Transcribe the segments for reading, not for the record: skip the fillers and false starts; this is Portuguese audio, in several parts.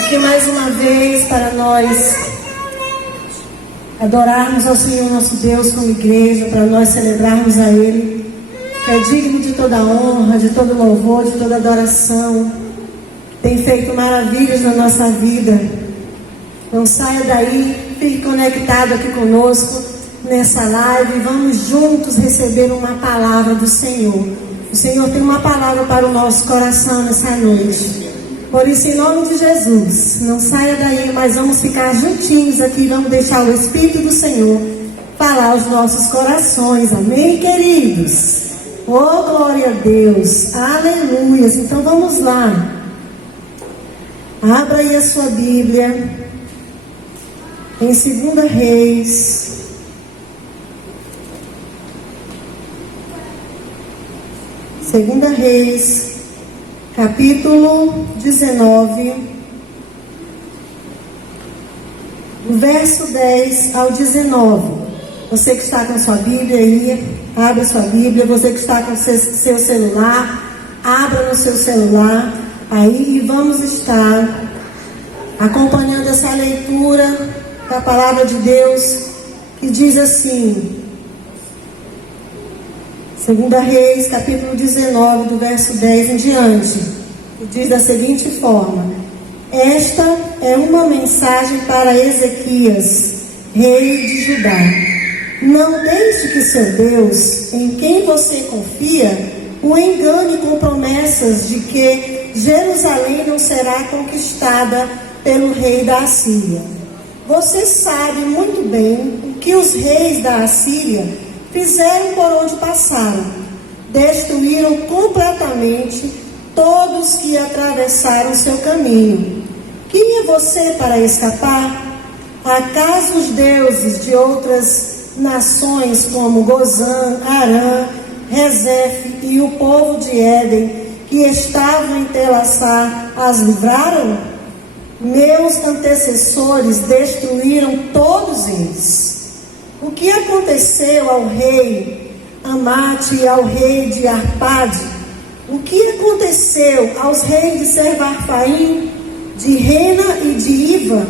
aqui mais uma vez para nós adorarmos ao Senhor nosso Deus como igreja, para nós celebrarmos a Ele, que é digno de toda honra, de todo louvor, de toda adoração. Tem feito maravilhas na nossa vida. Não saia daí, fique conectado aqui conosco nessa live e vamos juntos receber uma palavra do Senhor. O Senhor tem uma palavra para o nosso coração nessa noite. Por isso, em nome de Jesus, não saia daí, mas vamos ficar juntinhos aqui, vamos deixar o Espírito do Senhor falar aos nossos corações. Amém, queridos? Oh, glória a Deus, aleluia. Então vamos lá, abra aí a sua Bíblia em 2 Reis, capítulo 19, do verso 10 ao 19. Você que está com a sua Bíblia aí, abra a sua Bíblia. Você que está com o seu celular, abra no seu celular aí e vamos estar acompanhando essa leitura da palavra de Deus, que diz assim, 2 Reis, capítulo 19, do verso 10 em diante, que diz da seguinte forma: esta é uma mensagem para Ezequias, rei de Judá. Não deixe que seu Deus, em quem você confia, o engane com promessas de que Jerusalém não será conquistada pelo rei da Assíria. Você sabe muito bem o que os reis da Assíria fizeram por onde passaram. Destruíram completamente todos que atravessaram seu caminho. Quem é você para escapar? Acaso os deuses de outras nações como Gozã, Arã, Rezefe e o povo de Éden, que estavam em Telassar, as livraram? Meus antecessores destruíram todos eles. O que aconteceu ao rei Amate e ao rei de Arpade? O que aconteceu aos reis de Sefarfaim, de Rena e de Iva?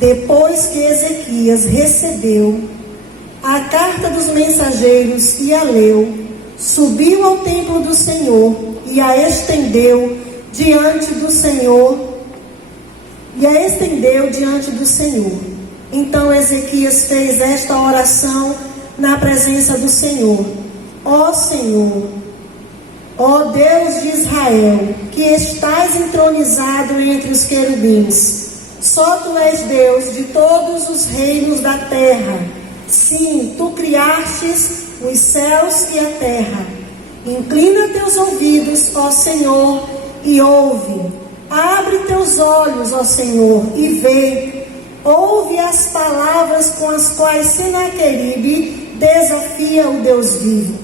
Depois que Ezequias recebeu a carta dos mensageiros e a leu, subiu ao templo do Senhor e a estendeu diante do Senhor. Então Ezequias fez esta oração na presença do Senhor: ó Senhor, ó Deus de Israel, que estás entronizado entre os querubins, só tu és Deus de todos os reinos da terra. Sim, tu criastes os céus e a terra. Inclina teus ouvidos, ó Senhor, e ouve. Abre teus olhos, ó Senhor, e vê. Ouve as palavras com as quais Senaqueribe desafia o Deus vivo.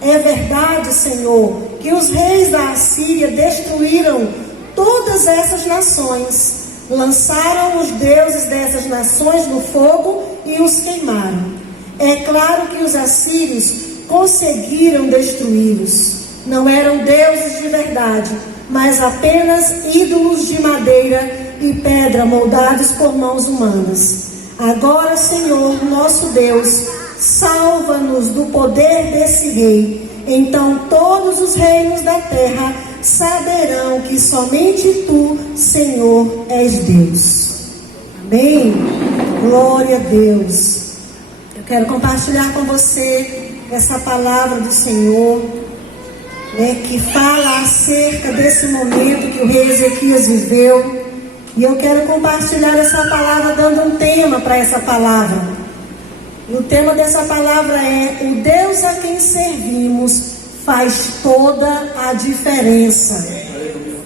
É verdade, Senhor, que os reis da Assíria destruíram todas essas nações, lançaram os deuses dessas nações no fogo e os queimaram. É claro que os assírios conseguiram destruí-los. Não eram deuses de verdade, mas apenas ídolos de madeira e pedra moldados por mãos humanas. Agora, Senhor, nosso Deus, salva-nos do poder desse rei. Então todos os reinos da terra saberão que somente tu, Senhor, és Deus. Amém? Glória a Deus. Eu quero compartilhar com você essa palavra do Senhor, que fala acerca desse momento que o rei Ezequias viveu. E eu quero compartilhar essa palavra dando um tema para essa palavra. E o tema dessa palavra é: o Deus a quem servimos faz toda a diferença.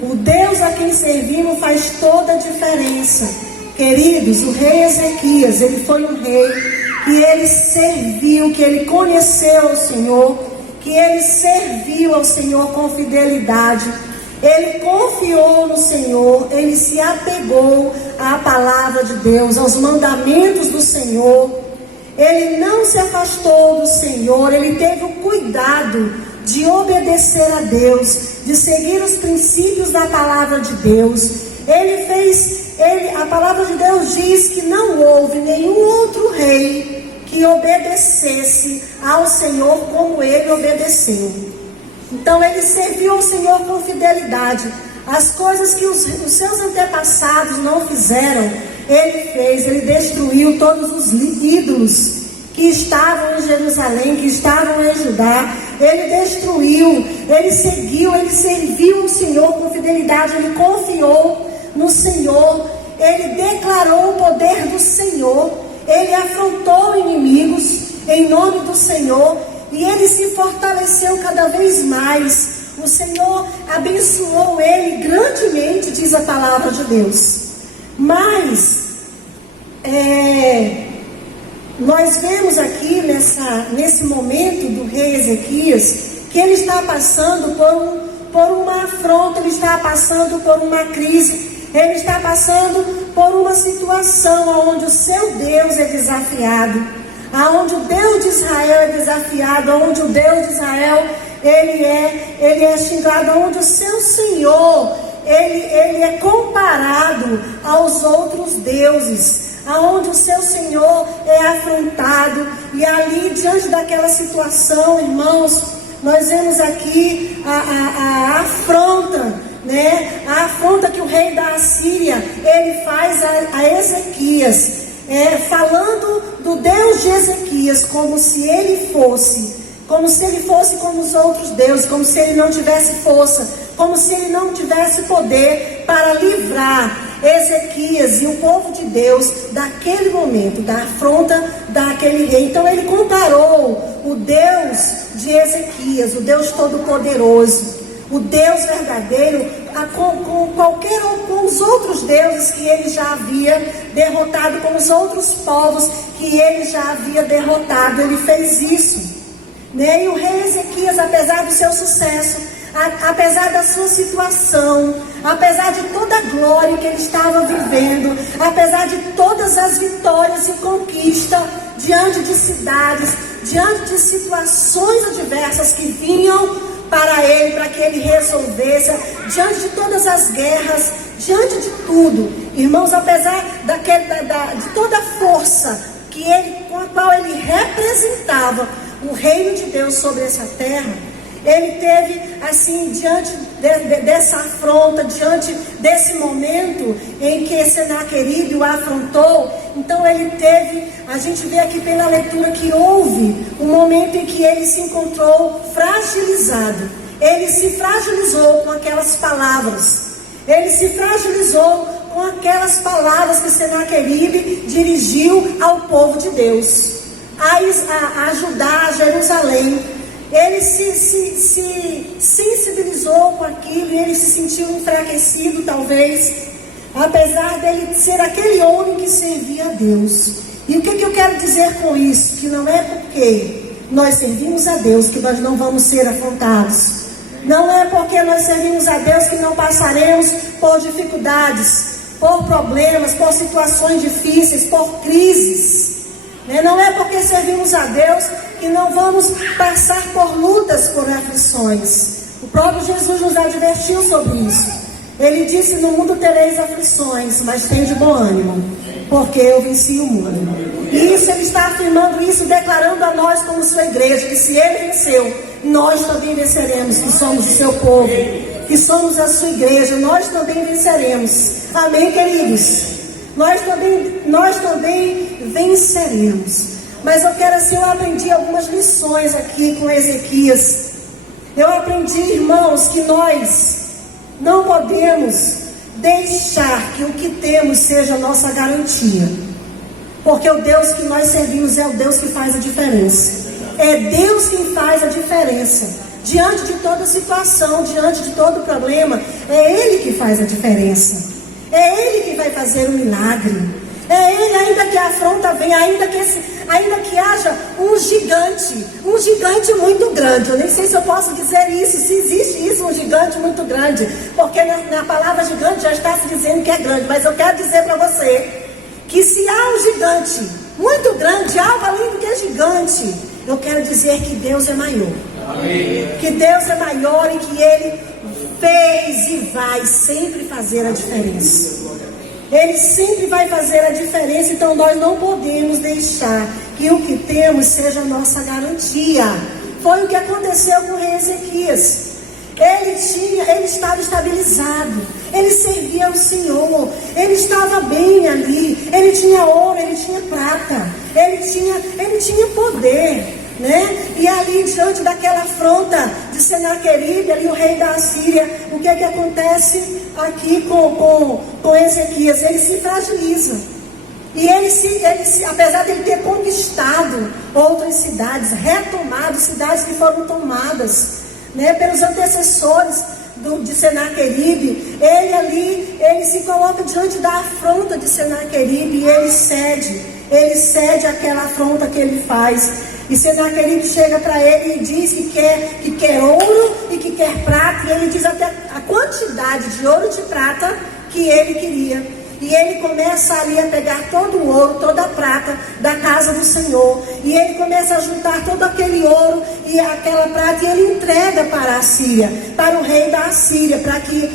O Deus a quem servimos faz toda a diferença. Queridos, o rei Ezequias, ele foi um rei que ele serviu, que ele conheceu o Senhor, que ele serviu ao Senhor com fidelidade. Ele confiou no Senhor, ele se apegou à palavra de Deus, aos mandamentos do Senhor. Ele não se afastou do Senhor, ele teve o cuidado de obedecer a Deus, de seguir os princípios da palavra de Deus. A palavra de Deus diz que não houve nenhum outro rei que obedecesse ao Senhor como ele obedeceu. Então ele serviu ao Senhor com fidelidade. As coisas que os seus antepassados não fizeram, ele fez. Ele destruiu todos os ídolos que estavam em Jerusalém, que estavam em Judá. Ele destruiu, ele seguiu, ele serviu ao Senhor com fidelidade. Ele confiou no Senhor. Ele declarou o poder do Senhor. Ele afrontou inimigos em nome do Senhor. E ele se fortaleceu cada vez mais. O Senhor abençoou ele grandemente, diz a palavra de Deus. Mas nós vemos aqui nesse momento do rei Ezequias que ele está passando por uma afronta, ele está passando por uma crise, ele está passando por uma situação onde o seu Deus é desafiado, onde o Deus de Israel é desafiado, onde o Deus de Israel ele é xingado, onde o seu Senhor ele é comparado aos outros deuses, aonde o seu Senhor é afrontado. E ali, diante daquela situação, irmãos, nós vemos aqui a afronta, né? A afronta que o rei da Assíria ele faz a Ezequias, falando do Deus de Ezequias como se ele fosse como os outros deuses, como se ele não tivesse força, como se ele não tivesse poder para livrar Ezequias e o povo de Deus daquele momento, da afronta daquele rei. Então ele comparou o Deus de Ezequias, o Deus Todo-Poderoso, o Deus verdadeiro, com os outros deuses que ele já havia derrotado, com os outros povos que ele já havia derrotado. Ele fez isso, né? E o rei Ezequias, apesar do seu sucesso, apesar da sua situação, apesar de toda a glória que ele estava vivendo, apesar de todas as vitórias e conquistas diante de cidades, diante de situações adversas que vinham para ele, para que ele resolvesse, diante de todas as guerras, diante de tudo, irmãos, apesar de toda a força com a qual ele representava o reino de Deus sobre essa terra, ele teve, assim, diante dessa afronta, diante desse momento em que Senaqueribe o afrontou, então ele teve, a gente vê aqui pela leitura que houve um momento em que ele se encontrou fragilizado. Ele se fragilizou com aquelas palavras. Ele se fragilizou com aquelas palavras que Senaqueribe dirigiu ao povo de Deus, a Judá, a Jerusalém. Ele se sensibilizou com aquilo e ele se sentiu enfraquecido, talvez, apesar dele ser aquele homem que servia a Deus. E o que eu quero dizer com isso? Que não é porque nós servimos a Deus que nós não vamos ser afrontados. Não é porque nós servimos a Deus que não passaremos por dificuldades, por problemas, por situações difíceis, por crises. Não é porque servimos a Deus que não vamos passar por lutas, por aflições. O próprio Jesus nos advertiu sobre isso. Ele disse: no mundo tereis aflições, mas tende bom ânimo, porque eu venci o mundo. E isso ele está afirmando, isso declarando a nós como sua igreja, que se ele venceu, nós também venceremos, que somos o seu povo, que somos a sua igreja, nós também venceremos. Amém, queridos? Nós também venceremos. Mas eu quero, assim, eu aprendi algumas lições aqui com Ezequias. Eu aprendi, irmãos, que nós não podemos deixar que o que temos seja a nossa garantia. Porque o Deus que nós servimos é o Deus que faz a diferença. É Deus quem faz a diferença. Diante de toda situação, diante de todo problema, é Ele que faz a diferença. É Ele que vai fazer o milagre. É Ele, ainda que a afronta venha, ainda que haja um gigante muito grande. Eu nem sei se eu posso dizer isso, se existe isso, um gigante muito grande, porque na palavra gigante já está se dizendo que é grande. Mas eu quero dizer para você que se há um gigante muito grande, algo além do que é gigante, eu quero dizer que Deus é maior. Amém. Que Deus é maior e que Ele fez e vai sempre fazer a diferença. Ele sempre vai fazer a diferença, então nós não podemos deixar que o que temos seja a nossa garantia. Foi o que aconteceu com o rei Ezequias. Ele estava estabilizado, ele servia ao Senhor, ele estava bem ali, ele tinha ouro, ele tinha prata, ele tinha poder, né? E ali diante daquela afronta de Senaqueribe, ali o rei da Assíria, o que acontece aqui com Ezequias? Ele se fragiliza. E apesar de ele ter conquistado outras cidades, retomado cidades que foram tomadas, né, pelos antecessores de Senaqueribe, ele se coloca diante da afronta de Senaqueribe e ele cede àquela afronta que ele faz. E Senaqueribe chega para ele e diz que quer ouro e que quer prata, e ele diz até a quantidade de ouro e de prata que ele queria. E ele começa ali a pegar todo o ouro, toda a prata da casa do Senhor. E ele começa a juntar todo aquele ouro e aquela prata, e ele entrega para a Assíria, para o rei da Assíria, para que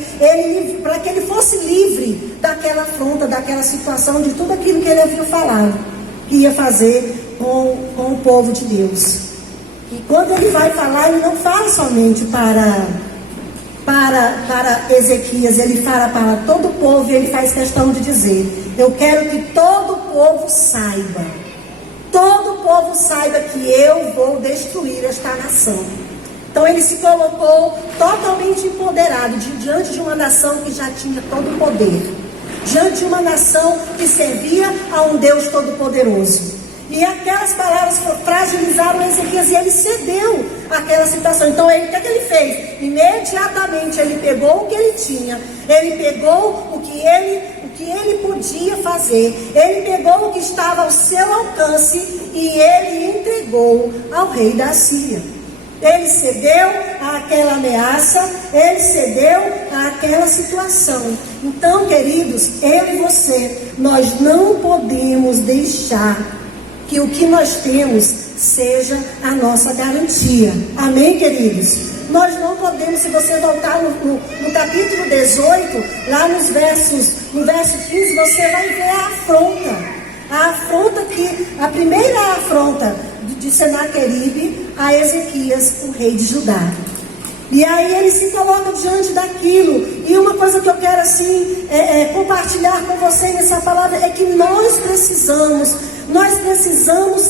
ele fosse livre daquela afronta, daquela situação, de tudo aquilo que ele havia falado, que ia fazer com o povo de Deus. E quando ele vai falar, ele não fala somente para Ezequias, ele fala para todo o povo, e ele faz questão de dizer: eu quero que todo o povo saiba que eu vou destruir esta nação. Então ele se colocou totalmente empoderado diante de uma nação que já tinha todo o poder, diante de uma nação que servia a um Deus todo-poderoso. E aquelas palavras fragilizaram Ezequias, e ele cedeu àquela situação. Então o que ele fez? Imediatamente ele pegou o que ele tinha, ele pegou o que ele podia fazer, ele pegou o que estava ao seu alcance e ele entregou ao rei da Assíria. Ele cedeu àquela ameaça, ele cedeu àquela situação. Então, queridos, eu e você, nós não podemos deixar que o que nós temos seja a nossa garantia. Amém, queridos? Nós não podemos, se você voltar no capítulo 18, lá no verso 15, você vai ver a afronta. A primeira afronta de Senaqueribe a Ezequias, o rei de Judá. E aí ele se coloca diante daquilo. E uma coisa que eu quero compartilhar com você nessa palavra é que nós precisamos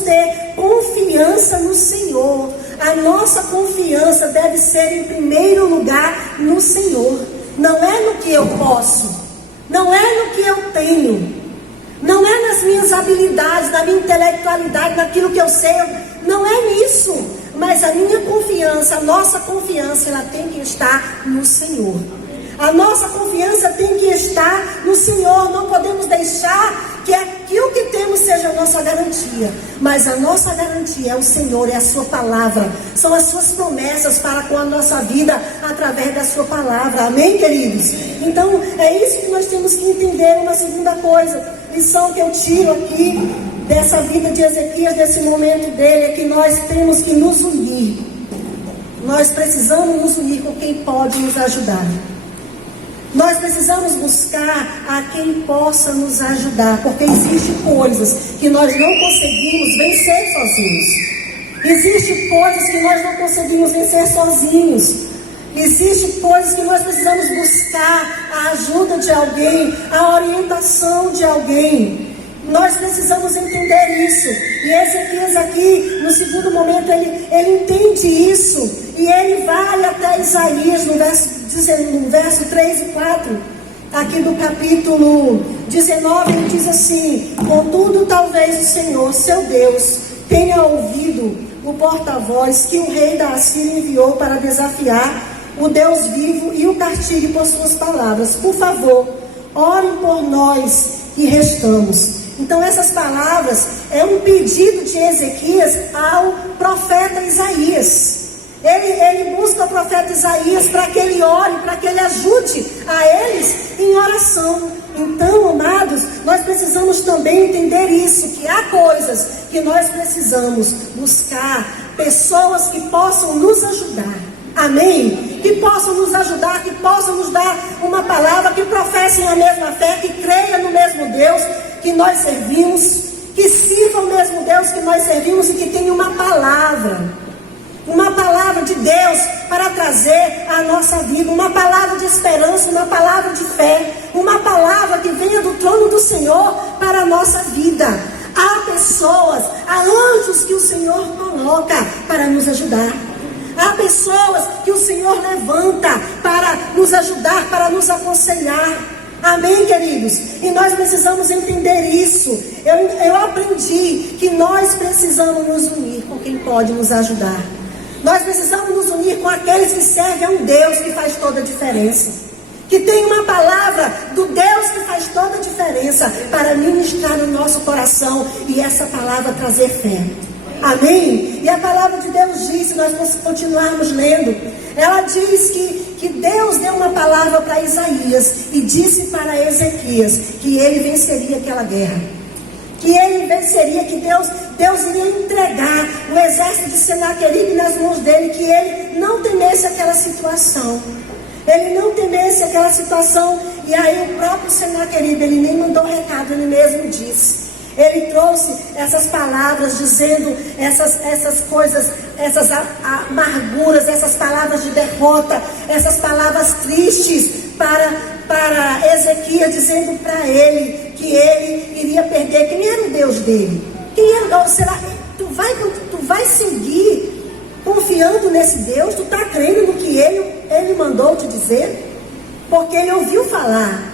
ter confiança no Senhor. A nossa confiança deve ser em primeiro lugar no Senhor. Não é no que eu posso, não é no que eu tenho, não é nas minhas habilidades, na minha intelectualidade, naquilo que eu sei. Não é nisso. Mas a minha confiança, a nossa confiança, ela tem que estar no Senhor. A nossa confiança tem que estar no Senhor. Não podemos deixar que aquilo que temos seja a nossa garantia. Mas a nossa garantia é o Senhor, é a sua palavra. São as suas promessas para com a nossa vida através da sua palavra. Amém, queridos? Então, é isso que nós temos que entender. Uma segunda coisa, lição que eu tiro aqui dessa vida de Ezequias, desse momento dele, é que nós temos que nos unir. Nós precisamos nos unir com quem pode nos ajudar. Nós precisamos buscar a quem possa nos ajudar, porque existem coisas que nós não conseguimos vencer sozinhos. Existem coisas que nós não conseguimos vencer sozinhos. Existem coisas que nós precisamos buscar a ajuda de alguém, a orientação de alguém. Nós precisamos entender isso. E Ezequias aqui, no segundo momento, ele entende isso. E ele vai até Isaías, no verso 3 e 4, aqui do capítulo 19, ele diz assim: contudo, talvez o Senhor, seu Deus, tenha ouvido o porta-voz que o rei da Assíria enviou para desafiar o Deus vivo e o castigue por suas palavras. Por favor, orem por nós que restamos. Então essas palavras é um pedido de Ezequias ao profeta Isaías. Ele busca o profeta Isaías para que ele ore, para que ele ajude a eles em oração. Então, amados, nós precisamos também entender isso, que há coisas que nós precisamos buscar pessoas que possam nos ajudar. Amém? que possam nos ajudar, que possam nos dar uma palavra, que professem a mesma fé, que creiam no mesmo Deus que nós servimos, que sirvam o mesmo Deus que nós servimos e que tenham uma palavra de Deus para trazer à nossa vida, uma palavra de esperança, uma palavra de fé, uma palavra que venha do trono do Senhor para a nossa vida. Há pessoas, há anjos que o Senhor coloca para nos ajudar. Há pessoas que o Senhor levanta para nos ajudar, para nos aconselhar. Amém, queridos? E nós precisamos entender isso. Eu aprendi que nós precisamos nos unir com quem pode nos ajudar. Nós precisamos nos unir com aqueles que servem a um Deus que faz toda a diferença, que tem uma palavra do Deus que faz toda a diferença para ministrar no nosso coração e essa palavra trazer fé. Amém? E a palavra de Deus diz, se nós continuarmos lendo, ela diz que Deus deu uma palavra para Isaías e disse para Ezequias que ele venceria aquela guerra, que ele venceria, que Deus iria entregar o exército de Senaqueribe nas mãos dele, que ele não temesse aquela situação. Ele não temesse aquela situação. E aí o próprio Senaqueribe, ele nem mandou recado, ele mesmo disse. Ele trouxe essas palavras dizendo essas coisas, essas amarguras, essas palavras de derrota, essas palavras tristes para Ezequias, dizendo para ele que ele iria perder. Quem era o Deus dele? Será? Tu vai seguir confiando nesse Deus? Tu está crendo no que ele mandou te dizer? Porque ele ouviu falar.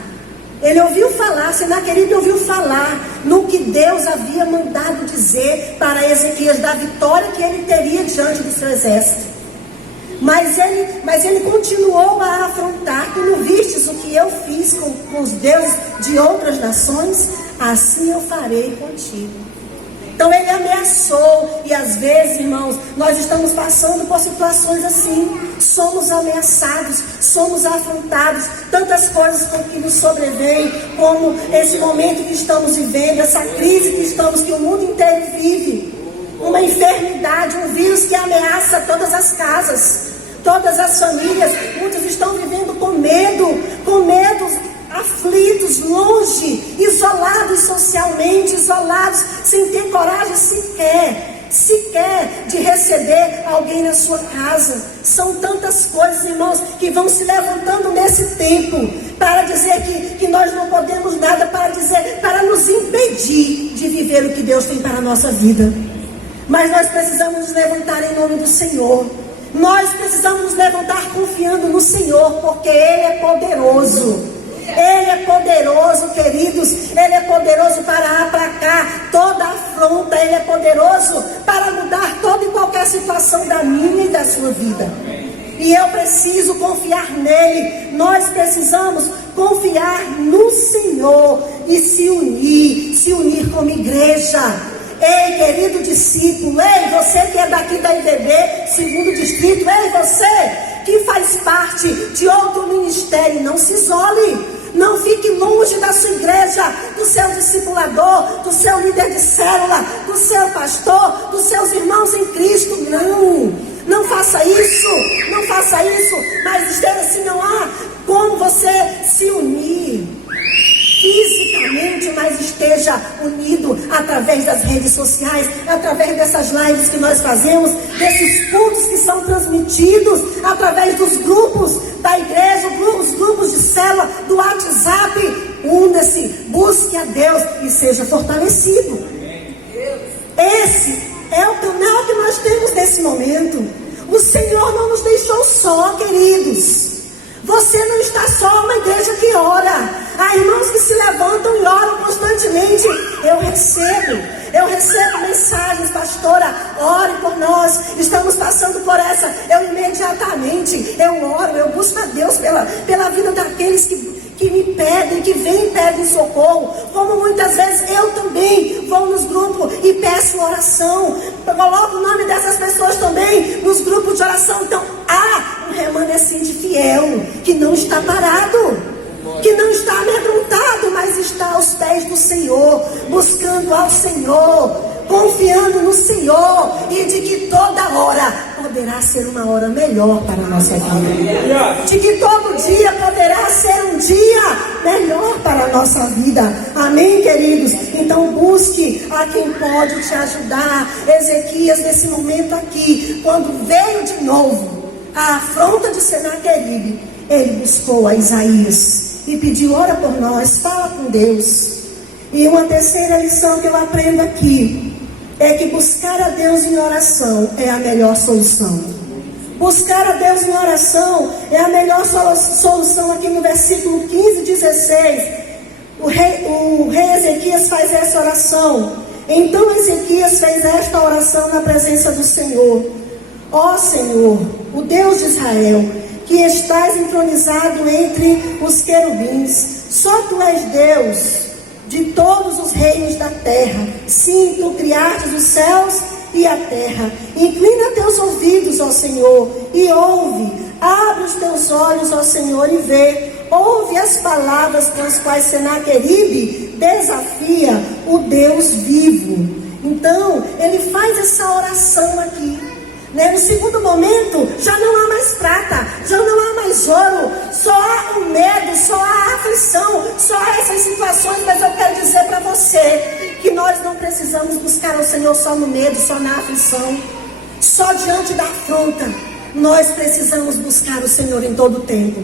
Senaqueribe ouviu falar no que Deus havia mandado dizer para Ezequias, da vitória que ele teria diante do seu exército. Mas ele continuou a afrontar. Tu não vistes o que eu fiz com os deuses de outras nações? Assim eu farei contigo. Então ele ameaçou, e às vezes, irmãos, nós estamos passando por situações assim, somos ameaçados, somos afrontados, tantas coisas que nos sobrevêm, como esse momento que estamos vivendo, essa crise que o mundo inteiro vive, uma enfermidade, um vírus que ameaça todas as casas, todas as famílias. Muitos estão vivendo com medo, aflitos, longe, isolados socialmente, isolados, sem ter coragem sequer de receber alguém na sua casa. São tantas coisas, irmãos, que vão se levantando nesse tempo para dizer que nós não podemos nada, para nos impedir de viver o que Deus tem para a nossa vida. Mas nós precisamos nos levantar em nome do Senhor. Nós precisamos nos levantar confiando no Senhor, porque Ele é poderoso. Ele é poderoso, queridos. Ele é poderoso para aplacar toda afronta. Ele é poderoso para mudar toda e qualquer situação da minha e da sua vida. E eu preciso confiar nele. Nós precisamos confiar no Senhor e se unir como igreja. Ei, querido discípulo, ei, você que é daqui da IBB, segundo distrito, ei, você que faz parte de outro ministério, não se isole, não fique longe da sua igreja, do seu discipulador, do seu líder de célula, do seu pastor, dos seus irmãos em Cristo. Não faça isso, mas esteja assim, não há como você se unir fisicamente, mas esteja unido através das redes sociais, através dessas lives que nós fazemos, desses cultos que são transmitidos, através dos grupos da igreja, os grupos de célula, do WhatsApp. Una-se, busque a Deus e seja fortalecido. Esse é o canal que nós temos nesse momento. O Senhor não nos deixou só, queridos. Você não está só, uma igreja que ora. Há irmãos que se levantam e oram constantemente. Eu recebo mensagens, pastora, ore por nós, estamos passando por essa. Eu imediatamente, eu oro, eu busco a Deus pela vida daqueles que me pedem, que vêm e pedem socorro. Como muitas vezes eu também vou nos grupos e peço oração. Eu coloco o nome dessas pessoas também nos grupos de oração. Então há um remanescente fiel que não está parado, que não está amedrontado, mas está aos pés do Senhor, buscando ao Senhor, confiando no Senhor, e de que toda hora poderá ser uma hora melhor para a nossa vida. De que todo dia poderá ser um dia melhor para a nossa vida. Amém, queridos? Então busque a quem pode te ajudar. Ezequias, nesse momento aqui, quando veio de novo a afronta de Senaqueribe, ele buscou a Isaías e pediu: ora por nós, fala com Deus. E uma terceira lição que eu aprendo aqui é que buscar a Deus em oração é a melhor solução. Buscar a Deus em oração é a melhor solução. Aqui no versículo 15 e 16, o rei Ezequias faz essa oração. Então Ezequias fez esta oração na presença do Senhor: ó Senhor, o Deus de Israel, que estás entronizado entre os querubins, só tu és Deus de todos os reinos da terra. Sim, tu criaste os céus e a terra. Inclina teus ouvidos, ó Senhor, e ouve. Abre os teus olhos, ó Senhor, e vê. Ouve as palavras com as quais Senaqueribe desafia o Deus vivo. Então, ele faz essa oração aqui. No segundo momento, já não há mais prata, já não há mais ouro, só há o medo, só há a aflição, só há essas situações. Mas eu quero dizer para você que nós não precisamos buscar o Senhor só no medo, só na aflição, só diante da afronta. Nós precisamos buscar o Senhor em todo o tempo.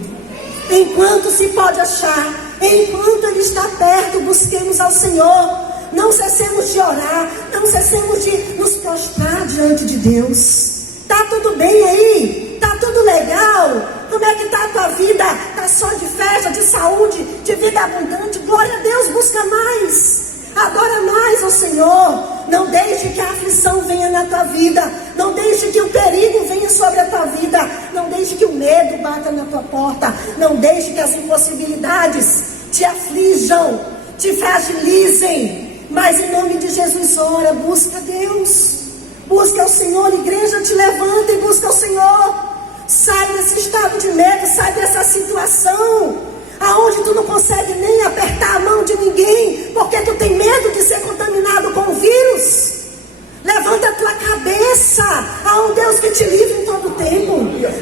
Enquanto se pode achar, enquanto Ele está perto, busquemos ao Senhor. Não cessemos de orar, não cessemos de nos prostrar diante de Deus. Está tudo bem aí? Está tudo legal? Como é que está a tua vida? Está só de festa, de saúde, de vida abundante? Glória a Deus, busca mais. Adora mais ao Senhor. Não deixe que a aflição venha na tua vida. Não deixe que o perigo venha sobre a tua vida. Não deixe que o medo bata na tua porta. Não deixe que as impossibilidades te aflijam, te fragilizem. Mas em nome de Jesus, ora, busca a Deus. Busca ao Senhor, igreja, te levanta e busca ao Senhor. Sai desse estado de medo, sai dessa situação aonde tu não consegue nem apertar a mão de ninguém, porque tu tem medo de ser contaminado com o vírus. Levanta a tua cabeça. Há um Deus que te livra em todo tempo.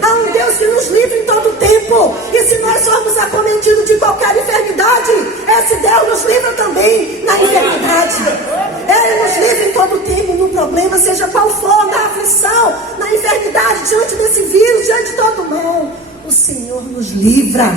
Há um Deus que nos livra em todo tempo. E se nós formos acometidos de qualquer enfermidade, esse Deus nos livra também na enfermidade. Ele nos livra em todo tempo, no problema, seja qual for, na aflição, na enfermidade, diante desse vírus, diante de todo mal. O Senhor nos livra.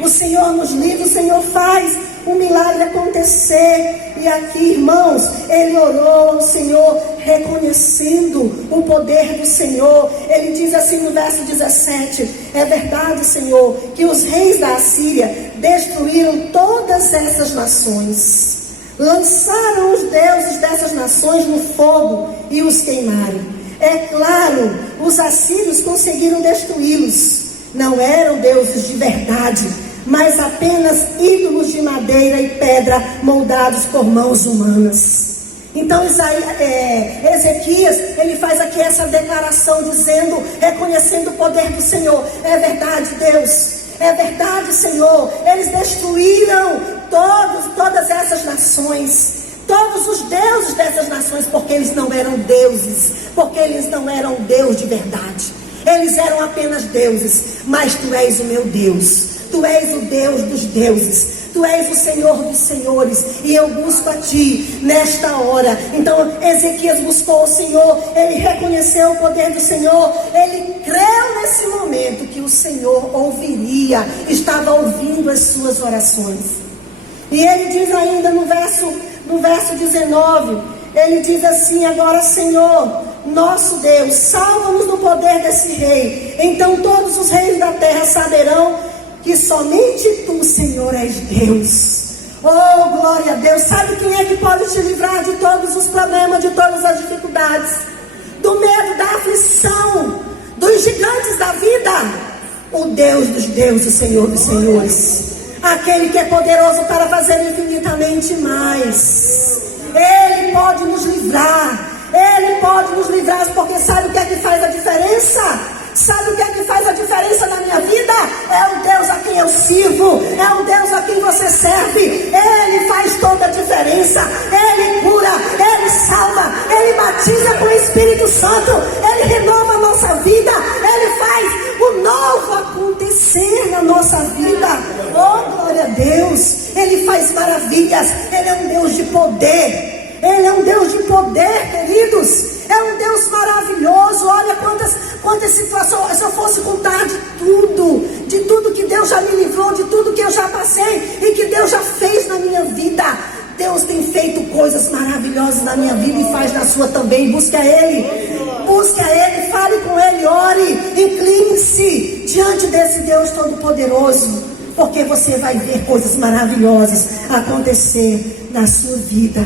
O Senhor nos livra, o Senhor faz o milagre acontecer. E aqui, irmãos, ele orou ao Senhor, reconhecendo o poder do Senhor. Ele diz assim no verso 17: é verdade, Senhor, que os reis da Assíria destruíram todas essas nações, lançaram os deuses dessas nações no fogo e os queimaram. É claro, os assírios conseguiram destruí-los. Não eram deuses de verdade, mas apenas ídolos de madeira e pedra moldados por mãos humanas. Então Ezequias, ele faz aqui essa declaração dizendo, reconhecendo o poder do Senhor. É verdade, Deus, é verdade, Senhor. Eles destruíram todas essas nações, todos os deuses dessas nações, porque eles não eram deuses, porque eles não eram Deus de verdade. Eles eram apenas deuses, mas tu és o meu Deus. Tu és o Deus dos deuses. Tu és o Senhor dos senhores. E eu busco a ti nesta hora. Então Ezequias buscou o Senhor. Ele reconheceu o poder do Senhor. Ele creu nesse momento que o Senhor ouviria. Estava ouvindo as suas orações. E ele diz ainda no verso 19. Ele diz assim: agora, Senhor, nosso Deus, salva-nos do poder desse rei. Então todos os reis da terra saberão que somente tu, Senhor, és Deus. Oh, glória a Deus. Sabe quem é que pode te livrar de todos os problemas, de todas as dificuldades, do medo, da aflição, dos gigantes da vida? O Deus dos deuses, o Senhor dos senhores, aquele que é poderoso para fazer infinitamente mais. Ele pode nos livrar. Ele pode nos livrar, porque sabe o que é que faz a diferença? Sabe o que é que faz a diferença na minha vida? É o Deus a quem eu sirvo, é o Deus a quem você serve. Ele faz toda a diferença. Ele cura, Ele salva, Ele batiza com o Espírito Santo, Ele renova maravilhas. Ele é um Deus de poder. Ele é um Deus de poder, queridos. É um Deus maravilhoso. Olha quantas situações. Se eu fosse contar de tudo que Deus já me livrou, de tudo que eu já passei e que Deus já fez na minha vida. Deus tem feito coisas maravilhosas na minha vida e faz na sua também. Busca Ele, fale com Ele, ore, incline-se diante desse Deus Todo-Poderoso, porque você vai ver coisas maravilhosas acontecer na sua vida.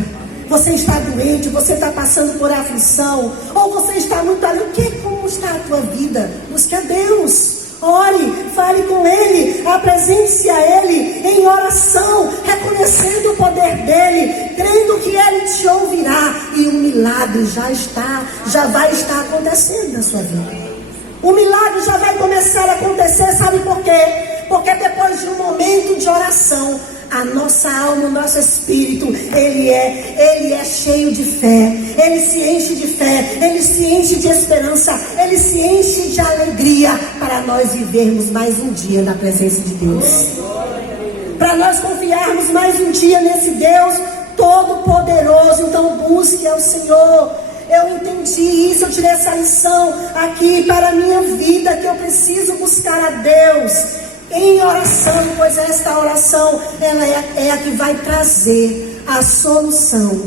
Você está doente, você está passando por aflição, ou você está muito ali. Como está a tua vida? Busque a Deus. Ore, fale com Ele, apresente-se a Ele em oração, reconhecendo o poder dEle, crendo que Ele te ouvirá, e o milagre já vai estar acontecendo na sua vida. O milagre já vai começar a acontecer, sabe por quê? Porque depois de um momento de oração, a nossa alma, o nosso espírito, ele é cheio de fé, ele se enche de fé, ele se enche de esperança, ele se enche de alegria para nós vivermos mais um dia na presença de Deus, para nós confiarmos mais um dia nesse Deus Todo-Poderoso. Então busque ao Senhor. Eu entendi isso, eu tirei essa lição aqui para a minha vida, que eu preciso buscar a Deus em oração, pois esta oração ela é a que vai trazer a solução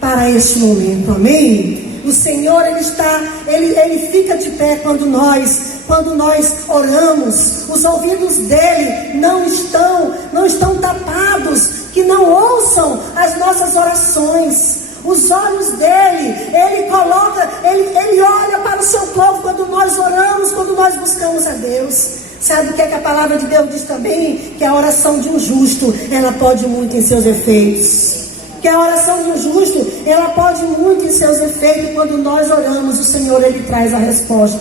para este momento. Amém? O Senhor ele fica de pé quando nós oramos. Os ouvidos dele não estão tapados, que não ouçam as nossas orações. Os olhos dele, ele olha para o seu povo quando nós oramos, quando nós buscamos a Deus. Sabe o que a palavra de Deus diz também? Que a oração de um justo, ela pode muito em seus efeitos. Que a oração de um justo, ela pode muito em seus efeitos. Quando nós oramos, o Senhor, Ele traz a resposta.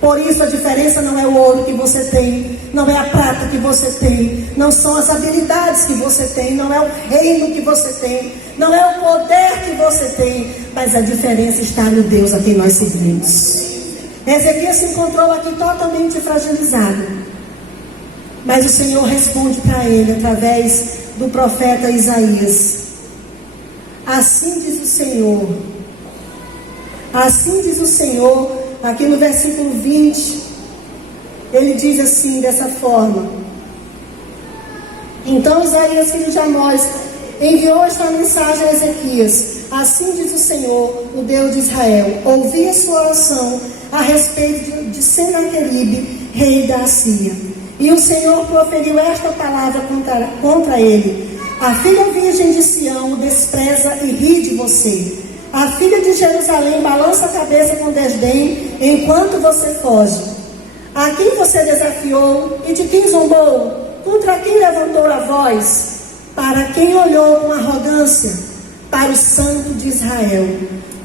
Por isso a diferença não é o ouro que você tem, não é a prata que você tem, não são as habilidades que você tem, não é o reino que você tem, não é o poder que você tem, mas a diferença está no Deus a quem nós servimos. Ezequias se encontrou aqui totalmente fragilizado, mas o Senhor responde para ele através do profeta Isaías. Assim diz o Senhor, aqui no versículo 20, ele diz assim, dessa forma: então Isaías, filho de Amós, enviou esta mensagem a Ezequias. Assim diz o Senhor, o Deus de Israel: ouvi a sua oração a respeito de Senaqueribe, rei da Assíria. E o Senhor proferiu esta palavra contra ele: a filha virgem de Sião o despreza e ri de você. A filha de Jerusalém balança a cabeça com desdém enquanto você foge. A quem você desafiou e de quem zombou? Contra quem levantou a voz? Para quem olhou com arrogância? Para o Santo de Israel.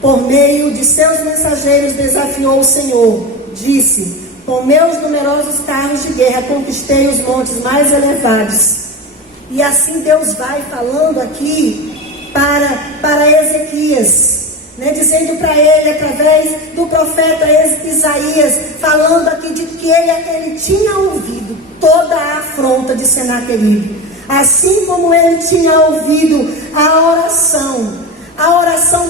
Por meio de seus mensageiros desafiou o Senhor. Disse: com meus numerosos carros de guerra conquistei os montes mais elevados. E assim Deus vai falando aqui para Ezequias, dizendo para ele através do profeta Isaías, falando aqui de que ele tinha ouvido toda a afronta de Senaqueribe, assim como ele tinha ouvido a oração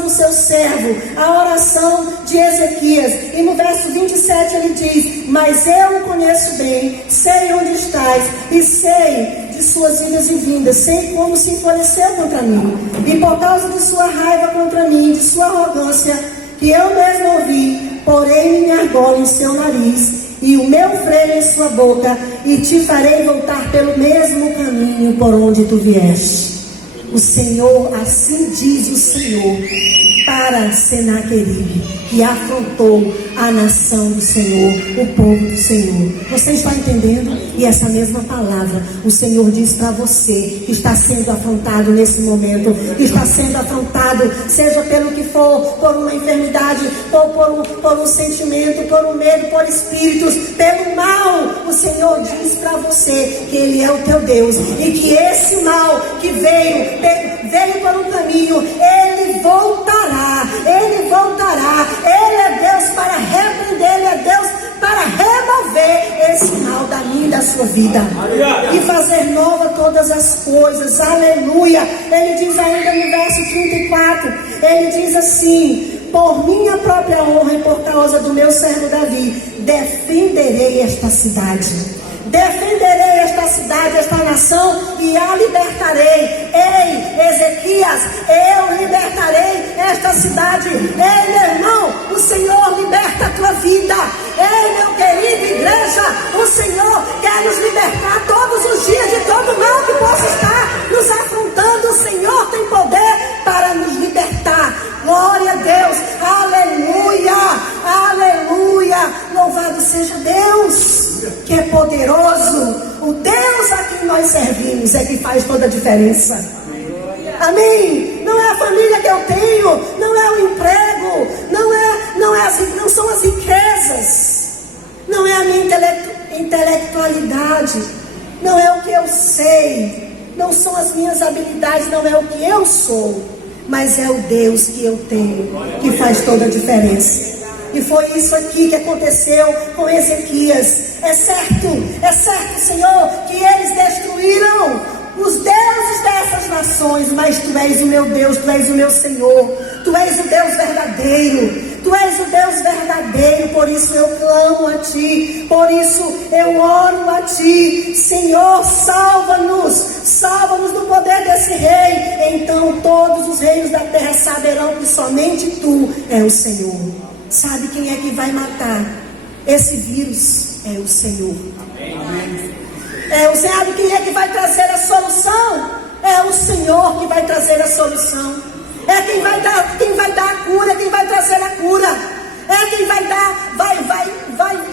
do seu servo, a oração de Ezequias. E no verso 27 ele diz: mas eu o conheço bem, sei onde estás e sei de suas idas e vindas, sei como se enfureceu contra mim, e por causa de sua raiva contra mim, de sua arrogância, que eu mesmo ouvi, porém minha argola em seu nariz e o meu freio em sua boca, e te farei voltar pelo mesmo caminho por onde tu vieste. O Senhor, assim diz o Senhor para Senaqueribe, que afrontou a nação do Senhor, o povo do Senhor. Você está entendendo? E essa mesma palavra o Senhor diz para você, que está sendo afrontado nesse momento, que está sendo afrontado, seja pelo que for, por uma enfermidade, ou por um sentimento, por um medo, por espíritos, pelo mal. O Senhor diz para você que Ele é o teu Deus, e que esse mal que veio por um caminho, Ele voltará. Ele é Deus para repreender, Ele é Deus para remover esse mal da minha e da sua vida, e fazer nova todas as coisas. Aleluia. Ele diz ainda no verso 34, ele diz assim: por minha própria honra e por causa do meu servo Davi, defenderei esta cidade. Defenderei esta cidade, esta nação, e a libertarei. Ei, Ezequias, eu libertarei esta cidade. Ei, meu irmão, o Senhor liberta a tua vida. Ei, meu querido igreja, o Senhor quer nos libertar todos os dias de todo mal que possa estar nos afrontando. O Senhor tem poder para nos libertar. Glória a Deus, aleluia, aleluia. Louvado seja Deus, que é poderoso. O Deus a quem nós servimos é que faz toda a diferença. Amém. Não é a família que eu tenho, não é o emprego, não são as riquezas, não é a minha intelectualidade, não é o que eu sei, não são as minhas habilidades, não é o que eu sou, mas é o Deus que eu tenho que faz toda a diferença. E foi isso aqui que aconteceu com Ezequias. É certo, Senhor, que eles destruíram os deuses dessas nações, mas Tu és o meu Deus, Tu és o meu Senhor, Tu és o Deus verdadeiro, Tu és o Deus verdadeiro. Por isso eu clamo a Ti, por isso eu oro a Ti. Senhor, salva-nos do poder desse rei. Então todos os reinos da terra saberão que somente Tu és o Senhor. Sabe quem é que vai matar esse vírus? É o Senhor. Amém. Sabe quem é que vai trazer a solução? É o Senhor que vai trazer a solução. É quem vai dar a cura, quem vai trazer a cura. É quem vai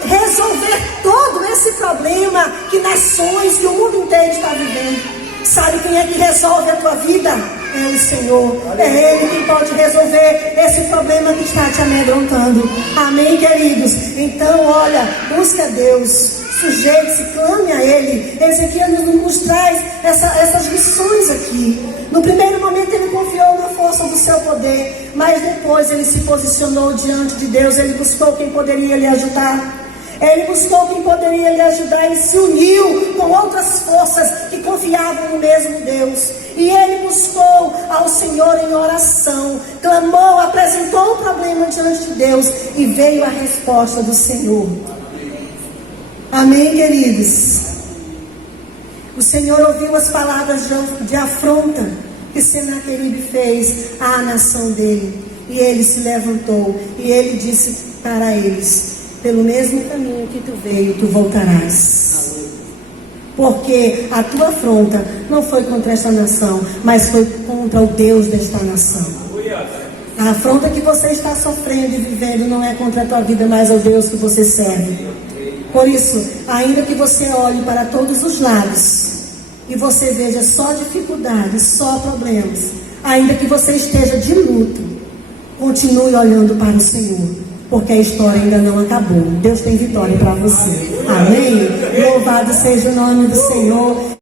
resolver todo esse problema que nações, que o mundo inteiro está vivendo. Sabe quem é que resolve a tua vida? É o Senhor. É Ele quem pode resolver esse problema que está te amedrontando. Amém, queridos? Então, olha, busca Deus, sujeite-se, clame a Ele. Ezequias nos traz essas lições aqui. No primeiro momento ele confiou na força do seu poder, mas depois ele se posicionou diante de Deus. Ele buscou quem poderia lhe ajudar. Ele buscou quem poderia lhe ajudar e se uniu com outras forças que confiavam no mesmo Deus. E ele buscou ao Senhor em oração, clamou, apresentou o problema diante de Deus e veio a resposta do Senhor. Amém, queridos? O Senhor ouviu as palavras de afronta que Senaqueribe fez à nação dele. E ele se levantou e ele disse para eles: pelo mesmo caminho que tu veio, tu voltarás. Porque a tua afronta não foi contra esta nação, mas foi contra o Deus desta nação. A afronta que você está sofrendo e vivendo não é contra a tua vida, mas ao Deus que você serve. Por isso, ainda que você olhe para todos os lados e você veja só dificuldades, só problemas, ainda que você esteja de luto, continue olhando para o Senhor, porque a história ainda não acabou. Deus tem vitória para você. Amém? Louvado seja o nome do Senhor.